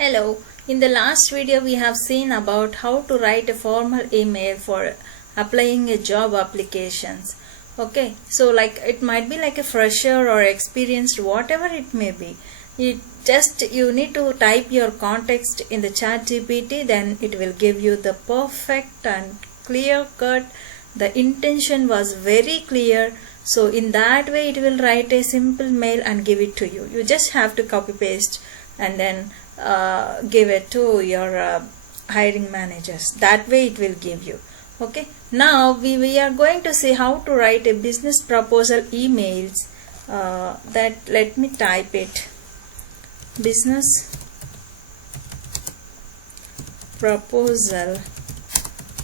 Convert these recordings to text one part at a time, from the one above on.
Hello, in the last video we have seen about how to write a formal email for applying a job applications. Okay, so like it might be like a fresher or experienced, whatever it may be. You need to type your context in the ChatGPT, then it will give you the perfect and clear cut. The intention was very clear. So in that way it will write a simple mail and give it to you. You just have to copy paste and then give it to your hiring managers. That way it will give you. Okay, now we are going to see how to write a business proposal emails. Let me type it. Business proposal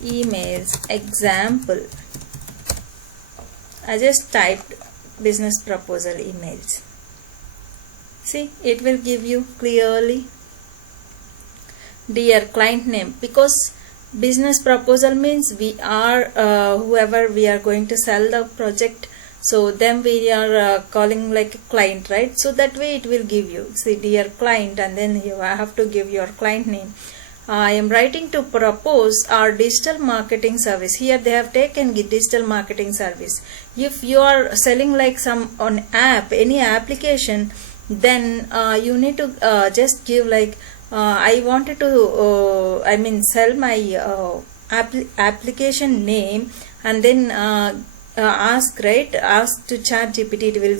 emails example. I just typed business proposal emails. See, it will give you clearly dear client name, because business proposal means we are whoever we are going to sell the project, so then we are calling like a client, right? So that way it will give you, see, dear client, and then you have to give your client name. I am writing to propose our digital marketing service. Here they have taken digital marketing service. If you are selling like some on app, any application, then you need to just give like I wanted to sell my application name, and then ask to ChatGPT. It will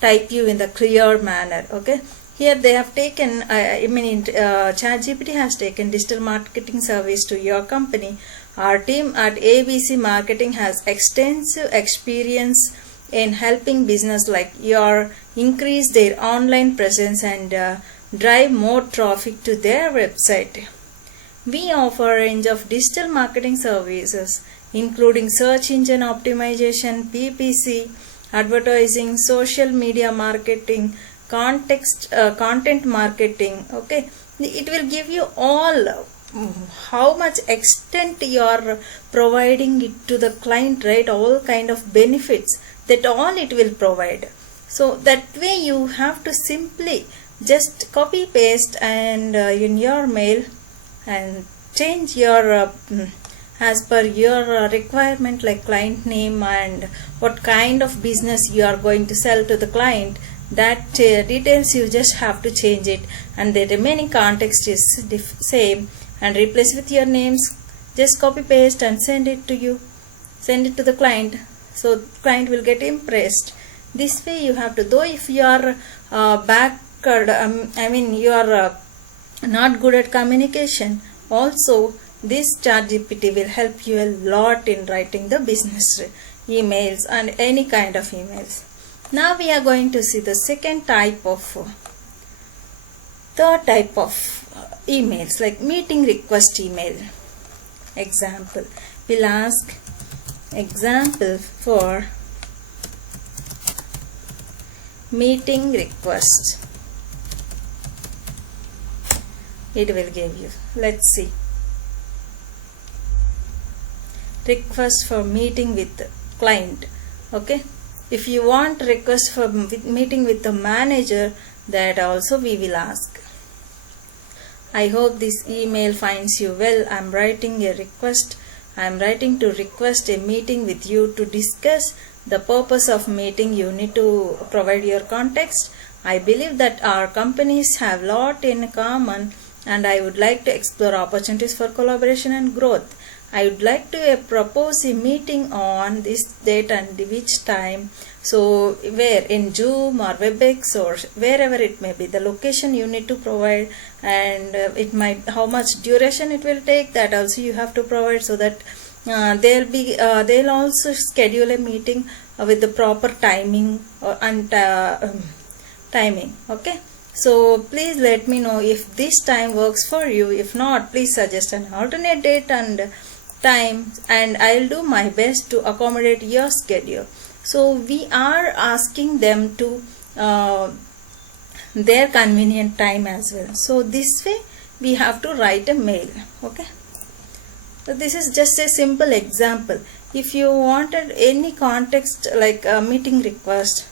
type you in the clear manner. Okay, here they have taken ChatGPT has taken digital marketing service to your company. Our team at ABC Marketing has extensive experience in helping business like your increase their online presence and drive more traffic to their website. We offer a range of digital marketing services including search engine optimization, PPC, advertising, social media marketing, content marketing. Okay, it will give you all how much extent you are providing it to the client, right? All kind of benefits, that all it will provide. So that way you have to simply just copy paste and in your mail and change your as per your requirement, like client name and what kind of business you are going to sell to the client. That details you just have to change it, and the remaining context is same, and replace with your names. Just copy paste and send it to the client, so client will get impressed. This way you have to, though if you are you are not good at communication, also this ChatGPT will help you a lot in writing the business emails and any kind of emails. Now we are going to see the third type of emails, like meeting request email. Example, we'll ask example for meeting request. It will give you, let's see, request for meeting with client. Okay, if you want request for meeting with the manager, that also we will ask. I hope this email finds you well. I'm writing to request a meeting with you to discuss the purpose of meeting. You need to provide your context. I believe that our companies have a lot in common, and I would like to explore opportunities for collaboration and growth. I would like to propose a meeting on this date and which time. So where, in Zoom or WebEx or wherever it may be, the location you need to provide, and how much duration it will take, that also you have to provide, so that they'll also schedule a meeting with the proper timing and timing. Okay, so please let me know if this time works for you. If not, please suggest an alternate date and time, and I'll do my best to accommodate your schedule. So we are asking them to their convenient time as well. So this way we have to write a mail. Okay, so this is just a simple example. If you wanted any context like a meeting request,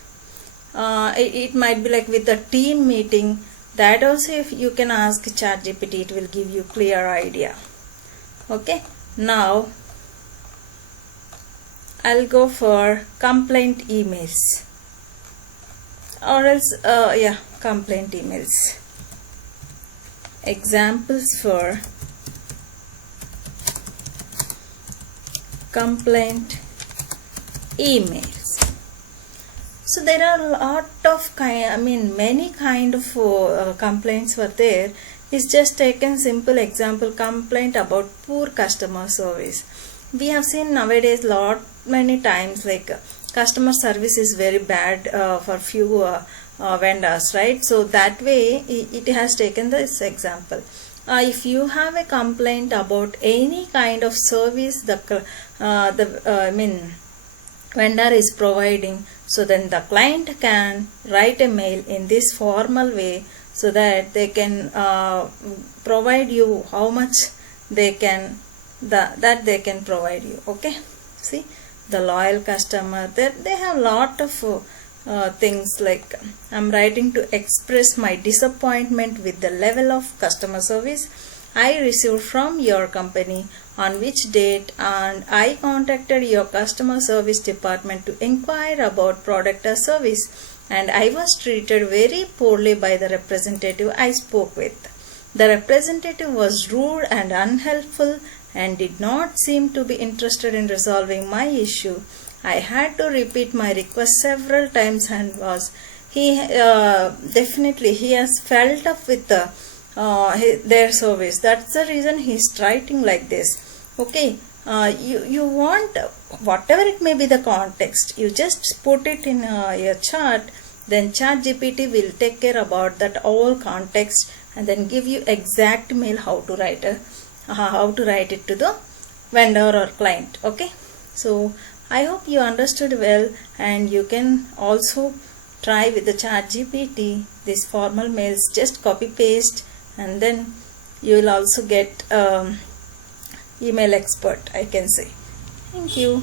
it might be like with a team meeting, that also if you can ask ChatGPT, it will give you clear idea. Okay, now I'll go for complaint emails, or else complaint emails. Examples for complaint emails. So there are a lot of many kind of complaints were there. It's just taken simple example, complaint about poor customer service. We have seen nowadays many times like customer service is very bad for few vendors, right? So that way it has taken this example. If you have a complaint about any kind of service vendor is providing, so then the client can write a mail in this formal way, so that they can provide you how much they can that they can provide you. Okay, see, the loyal customer, they have lot of things like, I'm writing to express my disappointment with the level of customer service I received from your company on which date, and I contacted your customer service department to inquire about product or service, and I was treated very poorly by the representative I spoke with. The representative was rude and unhelpful and did not seem to be interested in resolving my issue. I had to repeat my request several times, and he has felt up with their service. That's the reason he's writing like this. Okay, you want whatever it may be the context, you just put it in your chart, then ChatGPT will take care about that all context and then give you exact mail how to write it to the vendor or client. Okay, so I hope you understood well, and you can also try with the ChatGPT these formal mails. Just copy paste, and then you will also get email expert, I can say. Thank you.